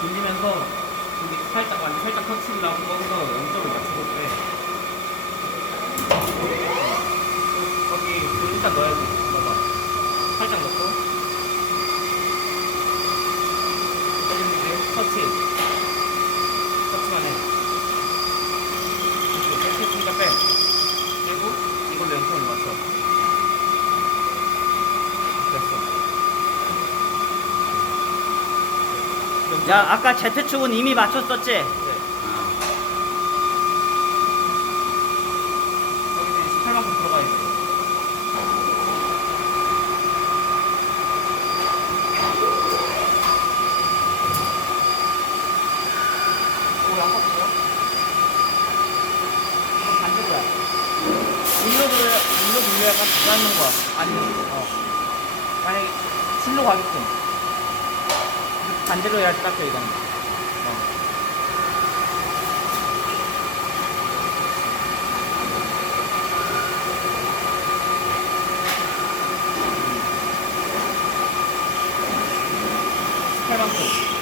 돌리면서 여기 살짝 완전 살짝 터치를 하고 거기서 0점을 맞춰볼 때 거기 그 일단 넣어야 돼. 넣어봐. 살짝 넣고 이제 터치 터치만 해. 이렇게 했으니까 빼. 그리고 이걸로 0점을 맞춰. 됐어. 야 아까 Z축은 이미 맞췄었지? 네. 이제 18만큼 들어가 있어요. 일로 돌려, 일로 돌려야 가는 거야. 아니면, 어. 만약에 실로 가게끔. 반대로 해야 깎여, 이거는. 어. 팔만큼